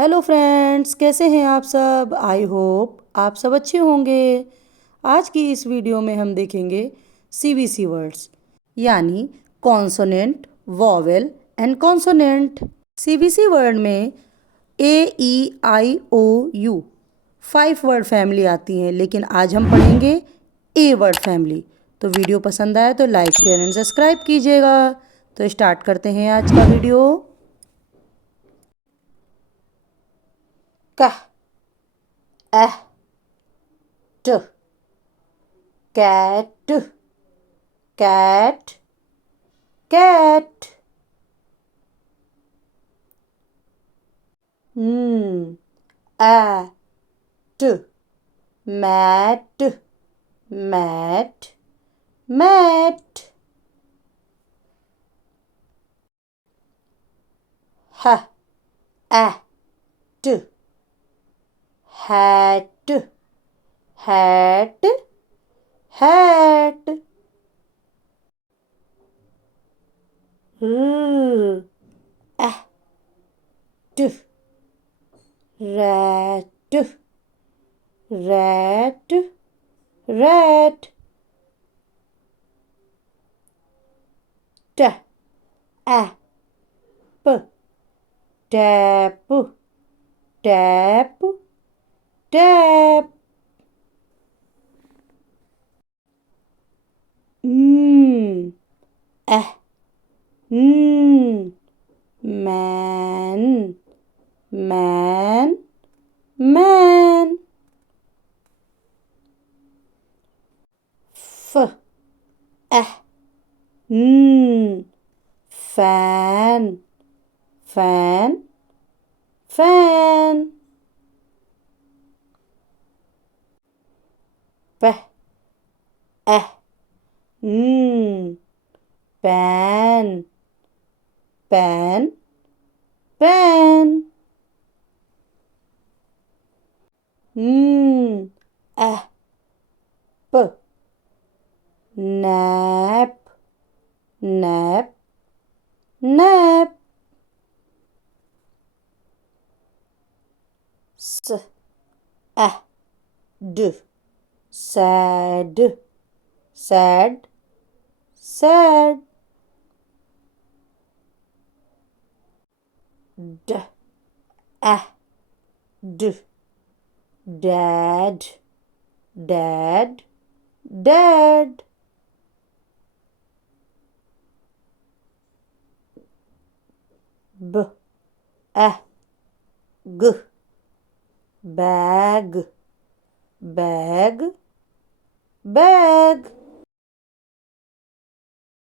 Hello friends, कैसे हैं आप सब। आई होप आप सब अच्छे होंगे। आज की इस वीडियो में हम देखेंगे सीवीसी वर्ड्स यानी consonant, vowel and consonant. CVC word में AEIOU 5 वर्ड फैमिली आती हैं, लेकिन आज हम पढ़ेंगे ए वर्ड फैमिली। तो वीडियो पसंद आए तो लाइक, शेयर एंड सब्सक्राइब कीजिएगा। तो स्टार्ट करते हैं आज का वीडियो। कह, एह, ट, cat, cat, cat. At, mat, mat, mat. ह, एट, हैट, हैट, हैट। र, एट, रैट, रैट, रैट। ट, ऐप, टैप, टैप, टैप। एह, मैन, मैन, मैन। फ, एह, फैन, फैन, फैन। प, एह, पैन, पैन, पैन। एह, प, नैप, नैप, नैप। स, एह, ड, सैड, सैड, सैड। ड, एह, ड, डैड, डैड, डैड। ब, एह, ग, बैग, बैग, बैग।